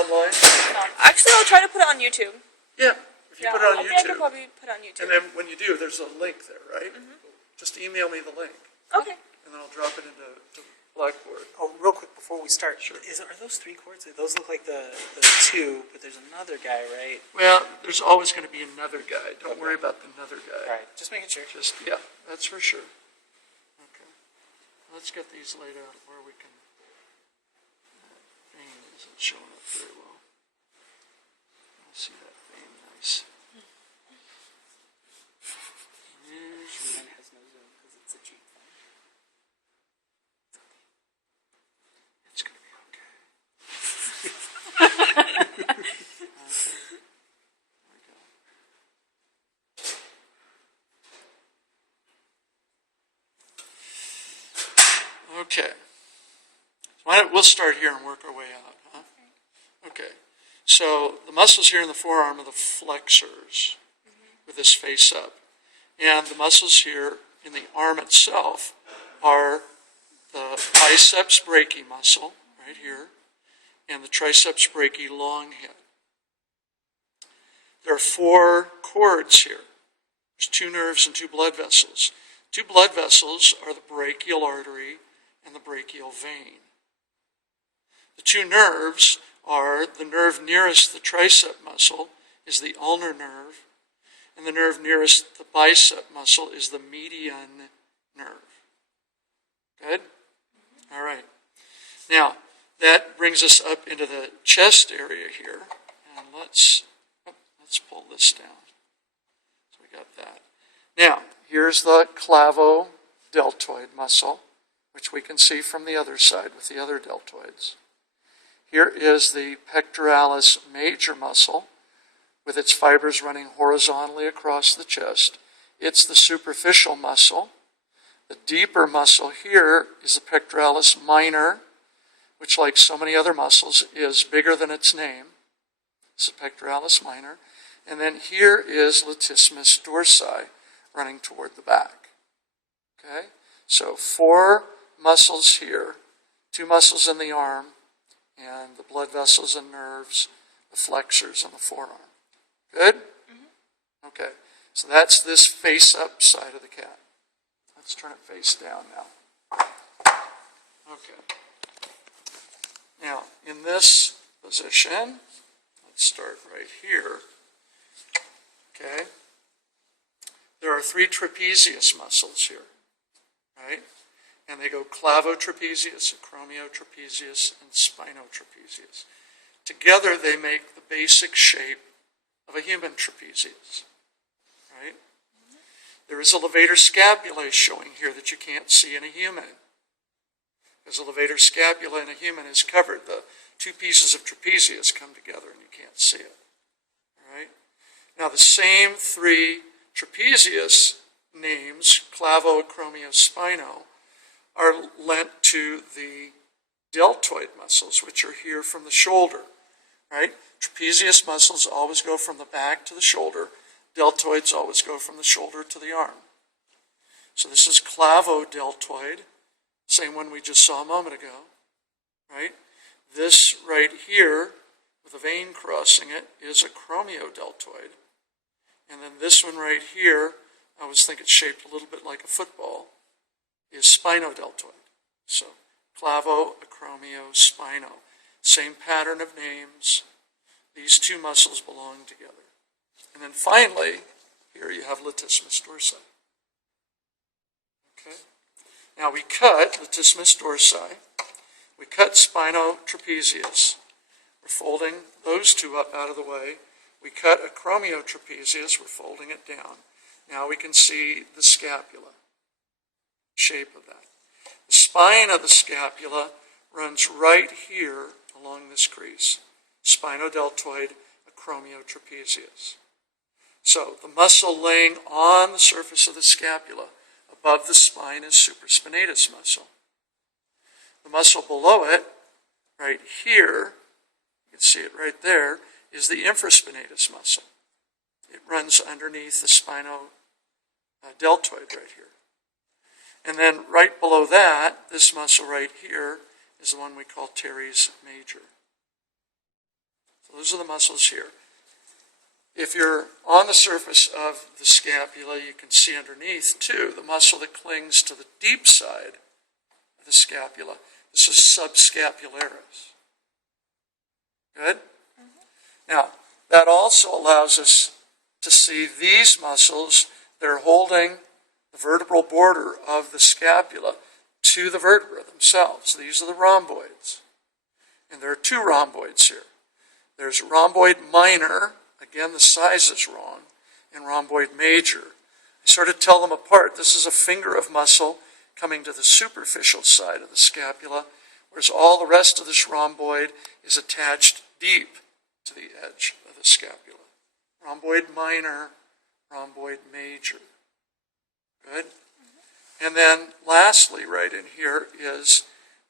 online? No. Actually, I'll try to put it on YouTube. Yeah, if you put it on I think I YouTube. could probably put it on YouTube. And then when you do, there's a link there, right? Just email me the link, Okay. and then I'll drop it into Blackboard. Oh, real quick before we start, Sure. are those 3 chords? Those look like the 2, but there's another guy, right? Well, there's always going to be another guy. Don't worry about the another guy. All right, just making sure. Just, yeah, that's for sure. Okay. Let's get these laid out where we can. That vein isn't showing up very well. I see that vein nice. Mine has no zoom because it's a cheap phone. It's going to be okay. Okay. There we go. Okay. We'll start here and work our way out, huh? Okay. So the muscles here in the forearm are the flexors with this face up. And the muscles here in the arm itself are the biceps brachii muscle, right here, and the triceps brachii long head. There are 4 cords here. There's 2 nerves and 2 blood vessels. 2 blood vessels are the brachial artery and the brachial vein. The 2 nerves are the nerve nearest the tricep muscle is the ulnar nerve, and the nerve nearest the bicep muscle is the median nerve. Good? All right. Now, that brings us up into the chest area here, and let's pull this down. So we got that. Now, here's the clavodeltoid muscle, which we can see from the other side with the other deltoids. Here is the pectoralis major muscle with its fibers running horizontally across the chest. It's the superficial muscle. The deeper muscle here is the pectoralis minor, which, like so many other muscles, is bigger than its name. It's the pectoralis minor. And then here is latissimus dorsi running toward the back. Okay? So 4 muscles here, 2 muscles in the arm, and the blood vessels and nerves, the flexors on the forearm. Good? Okay. So that's this face-up side of the cat. Let's turn it face down now. Okay. Now, in this position, let's start right here. Okay? There are 3 trapezius muscles here, right? And they go clavotrapezius, acromiotrapezius, and spinotrapezius. Together, they make the basic shape of a human trapezius, right? There is a levator scapulae showing here that you can't see in a human. Because the levator scapula in a human is covered. The 2 pieces of trapezius come together and you can't see it, all right? Now, the same 3 trapezius names, clavo, acromio, spino, are lent to the deltoid muscles, which are here from the shoulder, right? Trapezius muscles always go from the back to the shoulder. Deltoids always go from the shoulder to the arm. So this is clavodeltoid, same one we just saw a moment ago, right? This right here, with a vein crossing it, is acromiodeltoid. And then this one right here, I always think it's shaped a little bit like a football, is spinodeltoid. So clavo, acromio, spino. Same pattern of names. These 2 muscles belong together. And then finally, here you have latissimus dorsi. Okay? Now we cut latissimus dorsi. We cut spinotrapezius. We're folding those 2 up out of the way. We cut acromiotrapezius. We're folding it down. Now we can see the scapula. Shape of that. The spine of the scapula runs right here along this crease. Spinodeltoid, acromiotrapezius. So the muscle laying on the surface of the scapula above the spine is supraspinatus muscle. The muscle below it, right here, you can see it right there, is the infraspinatus muscle. It runs underneath the spinodeltoid right here. And then right below that, this muscle right here is the one we call teres major. Those are the muscles here. If you're on the surface of the scapula, you can see underneath, too, the muscle that clings to the deep side of the scapula. This is subscapularis. Good? Now, that also allows us to see these muscles that are holding the vertebral border of the scapula to the vertebra themselves. These are the rhomboids. And there are two rhomboids here. There's rhomboid minor, again the size is wrong, and rhomboid major. I sort of tell them apart. This is a finger of muscle coming to the superficial side of the scapula, whereas all the rest of this rhomboid is attached deep to the edge of the scapula. Rhomboid minor, rhomboid major. Good? And then lastly, right in here is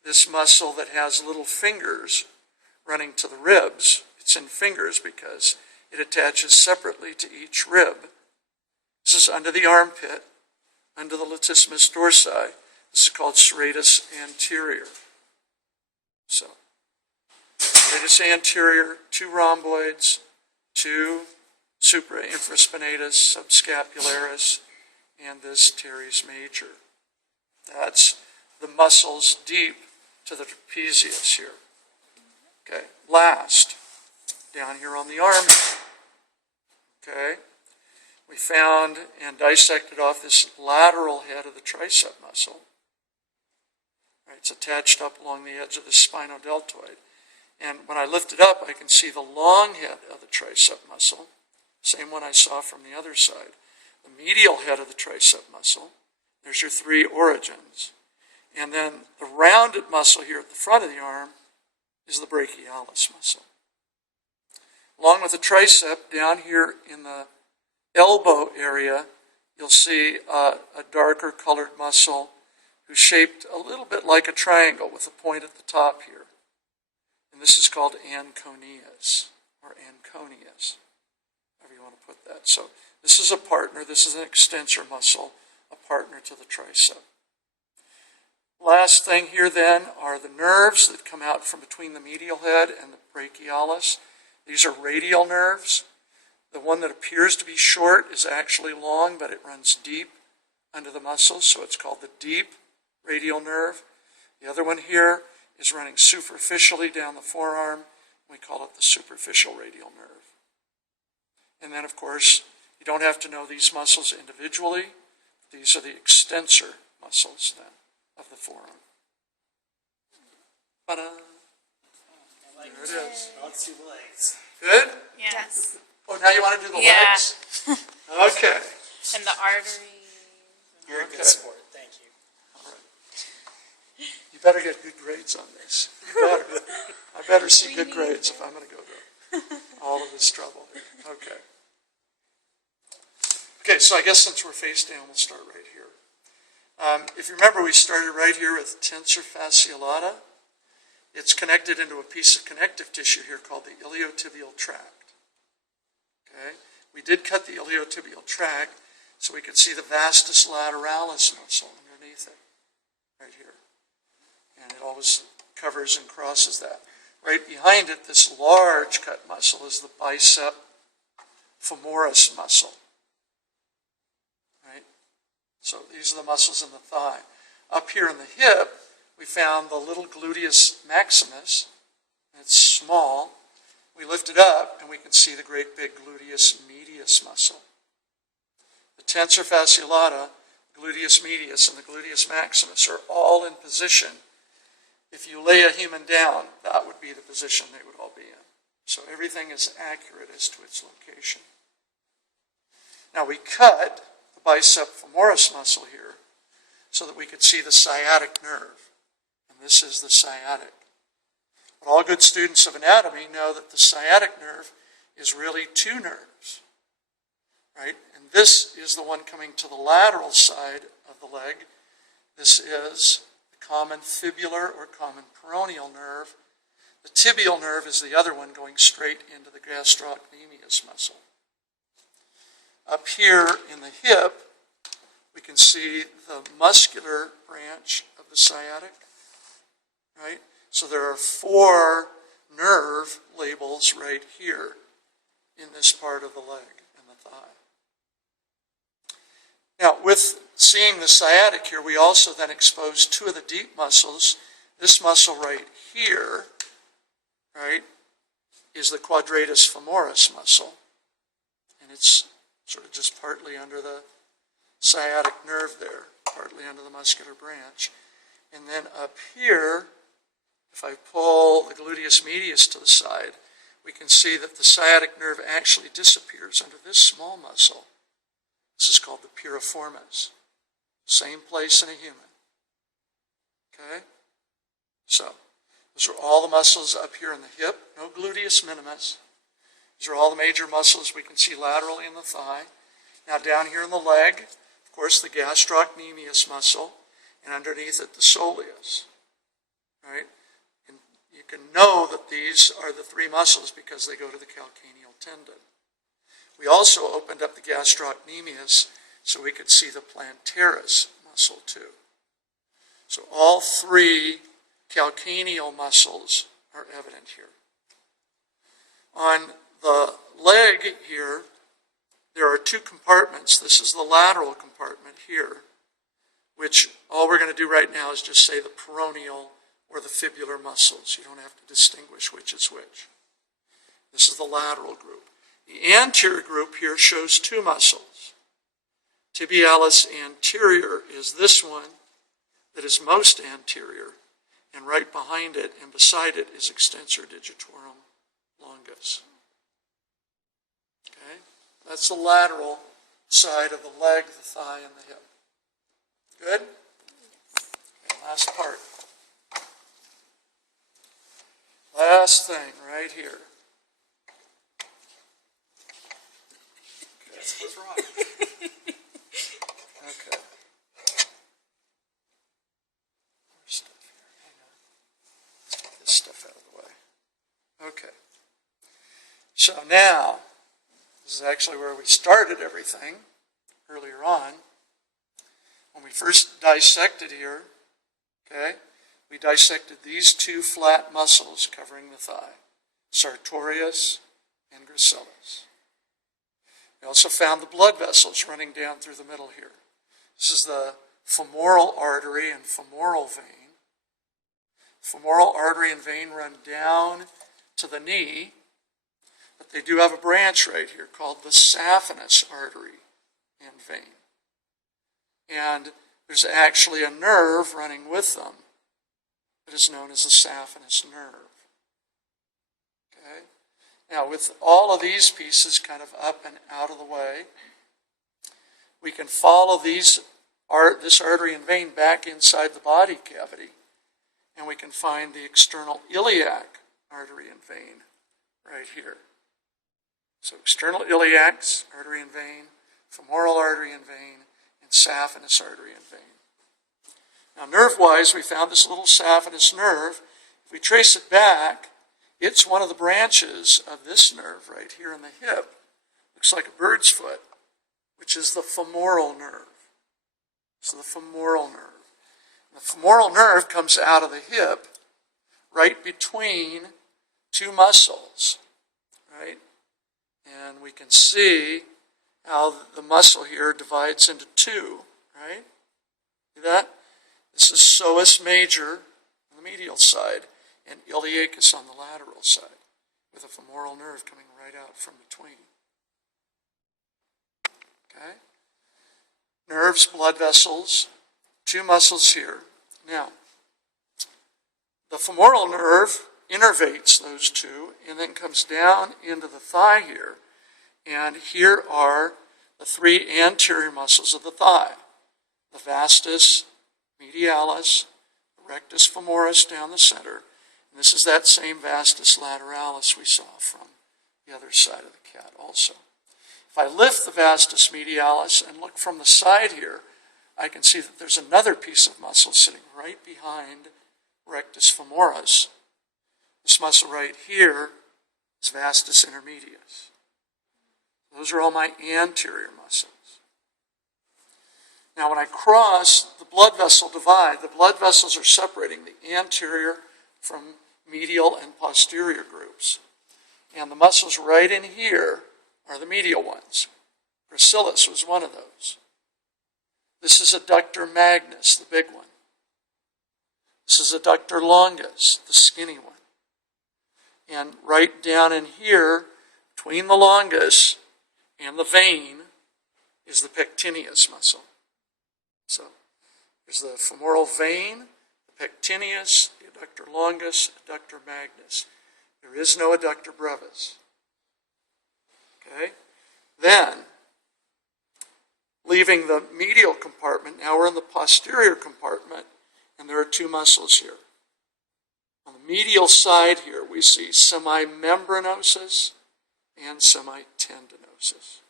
this muscle that has little fingers running to the ribs. It's in fingers because it attaches separately to each rib. This is under the armpit, under the latissimus dorsi. This is called serratus anterior. So, serratus anterior, two rhomboids, two suprainfraspinatus, subscapularis, and this teres major. That's the muscles deep to the trapezius here. Okay, last, down here on the arm. Okay, we found and dissected off this lateral head of the tricep muscle. Right, it's attached up along the edge of the spinodeltoid. And when I lift it up, I can see the long head of the tricep muscle, same one I saw from the other side. The medial head of the tricep muscle. There's your three origins. And then the rounded muscle here at the front of the arm is the brachialis muscle. Along with the tricep, down here in the elbow area, you'll see a darker colored muscle who's shaped a little bit like a triangle with a point at the top here. And this is called anconius, or anconius, however you want to put that. So this is a partner, this is an extensor muscle, a partner to the tricep. Last thing here then are the nerves that come out from between the medial head and the brachialis. These are radial nerves. The one that appears to be short is actually long, but it runs deep under the muscles, so it's called the deep radial nerve. The other one here is running superficially down the forearm. We call it the superficial radial nerve. And then, of course, you don't have to know these muscles individually. These are the extensor muscles then of the forearm. Ta-da! There it is. Let's do the legs. Good? Yes. Oh, now you want to do the Yeah. legs? Okay. And the arteries. You're a Okay. good sport. Thank you. All right. You better get good grades on this. You better. I better see good grades if I'm going to go to all of this trouble here. Okay. Okay, so I guess since we're face down, we'll start right here. If you remember, we started right here with tensor fasciolata. It's connected into a piece of connective tissue here called the iliotibial tract. Okay, we did cut the iliotibial tract so we could see the vastus lateralis muscle underneath it, right here. And it always covers and crosses that. Right behind it, this large cut muscle is the bicep femoris muscle. Right? So these are the muscles in the thigh. Up here in the hip, we found the little gluteus maximus. It's small. We lift it up and we can see the great big gluteus medius muscle. The tensor fasciolata, gluteus medius, and the gluteus maximus are all in position. If you lay a human down, that would be the position they would all be in. So everything is accurate as to its location. Now we cut the bicep femoris muscle here so that we could see the sciatic nerve. And this is the sciatic. But all good students of anatomy know that the sciatic nerve is really two nerves, right? And this is the one coming to the lateral side of the leg. This is the common fibular or common peroneal nerve. The tibial nerve is the other one going straight into the gastrocnemius muscle. Up here in the hip, we can see the muscular branch of the sciatic, right? So there are four nerve labels muscles right here in this part of the leg and the thigh. Now, with seeing the sciatic here, we also then expose two of the deep muscles. This muscle right here, right, is the quadratus femoris muscle. And it's sort of just partly under the sciatic nerve there, partly under the muscular branch. And then up here, if I pull the gluteus medius to the side, we can see that the sciatic nerve actually disappears under this small muscle. This is called the piriformis. Same place in a human. Okay? So, those are all the muscles up here in the hip. No gluteus minimus. These are all the major muscles we can see laterally in the thigh. Now down here in the leg, of course, the gastrocnemius muscle, and underneath it, the soleus. Right? And you can know that these are the three muscles because they go to the calcaneal tendon. We also opened up the gastrocnemius so we could see the plantaris muscle too. So all three calcaneal muscles are evident here. On the leg here, there are two compartments. This is the lateral compartment here, which all we're going to do right now is just say the peroneal or the fibular muscles. You don't have to distinguish which is which. This is the lateral group. The anterior group here shows two muscles. Tibialis anterior is this one that is most anterior, and right behind it and beside it is extensor digitorum longus. Okay? That's the lateral side of the leg, the thigh, and the hip. Good? Okay, last part. Last thing right here. What's wrong? Okay. More stuff here. Hang on. Let's get this stuff out of the way. Okay. So now, this is actually where we started everything earlier on. When we first dissected here, okay, we dissected these two flat muscles covering the thigh, sartorius and gracilis. We also found the blood vessels running down through the middle here. This is the femoral artery and femoral vein. Femoral artery and vein run down to the knee, but they do have a branch right here called the saphenous artery and vein. And there's actually a nerve running with them that is known as the saphenous nerve. Okay? Now, with all of these pieces kind of up and out of the way, we can follow this artery and vein back inside the body cavity, and we can find the external iliac artery and vein right here. So external iliacs, artery and vein, femoral artery and vein, and saphenous artery and vein. Now, nerve-wise, we found this little saphenous nerve. If we trace it back, it's one of the branches of this nerve right here in the hip. Looks like a bird's foot, which is the femoral nerve. So the femoral nerve. And the femoral nerve comes out of the hip right between two muscles, right? And we can see how the muscle here divides into two, right? See that? This is psoas major on the medial side, and iliacus on the lateral side, with a femoral nerve coming right out from between. Okay? Nerves, blood vessels, two muscles here. Now, the femoral nerve innervates those two and then comes down into the thigh here. And here are the three anterior muscles of the thigh. The vastus medialis, the rectus femoris down the center. And this is that same vastus lateralis we saw from the other side of the cat also. If I lift the vastus medialis and look from the side here, I can see that there's another piece of muscle sitting right behind rectus femoris. This muscle right here is vastus intermedius. Those are all my anterior muscles. Now when I cross the blood vessel divide, the blood vessels are separating the anterior from medial and posterior groups. And the muscles right in here are the medial ones. Gracilis was one of those. This is adductor magnus, the big one. This is adductor longus, the skinny one. And right down in here, between the longus and the vein, is the pectineus muscle. So there's the femoral vein, the pectineus, the adductor longus, adductor magnus. There is no adductor brevis. Okay? Then, leaving the medial compartment, now we're in the posterior compartment, and there are two muscles here. On the medial side here, we see semimembranosus and semitendinosus.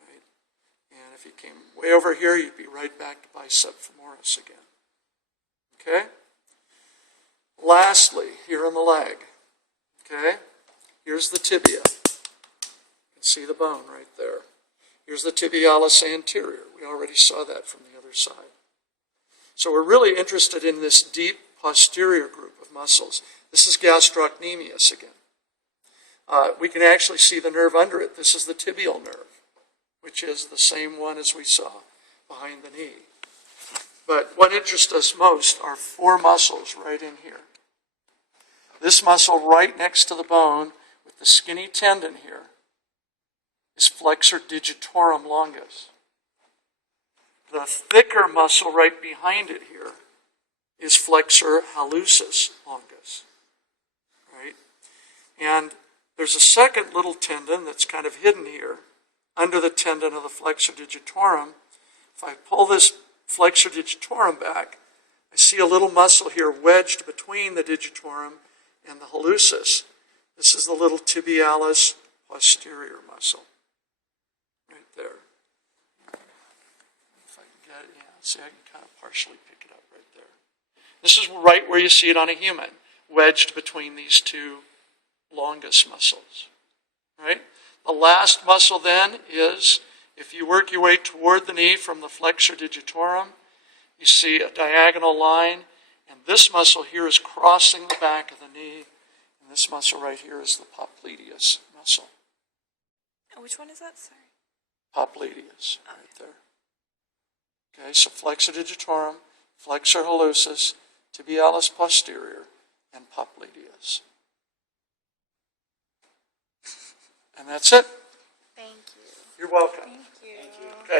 Right? And if you came way over here, you'd be right back to bicep femoris again. Okay? Lastly, here on the leg. Okay? Here's the tibia. You can see the bone right there. Here's the tibialis anterior. We already saw that from the other side. So we're really interested in this deep posterior group of muscles. This is gastrocnemius again. We can actually see the nerve under it. This is the tibial nerve, which is the same one as we saw behind the knee. But what interests us most are four muscles right in here. This muscle right next to the bone with the skinny tendon here is flexor digitorum longus. The thicker muscle right behind it here is flexor hallucis longus. Right? And there's a second little tendon that's kind of hidden here under the tendon of the flexor digitorum. If I pull this flexor digitorum back, I see a little muscle here wedged between the digitorum and the hallucis. This is the little tibialis posterior muscle. Right there. If I can get it, yeah, see, I can kind of partially pick it up right there. This is right where you see it on a human, wedged between these two longus muscles. Right? The last muscle then is, if you work your way toward the knee from the flexor digitorum, you see a diagonal line, and this muscle here is crossing the back of the knee, and this muscle right here is the popliteus muscle. Oh, which one is that? Sorry. Popliteus, right there. Okay, so flexor digitorum, flexor hallucis, tibialis posterior, and popliteus. And that's it. Thank you. You're welcome.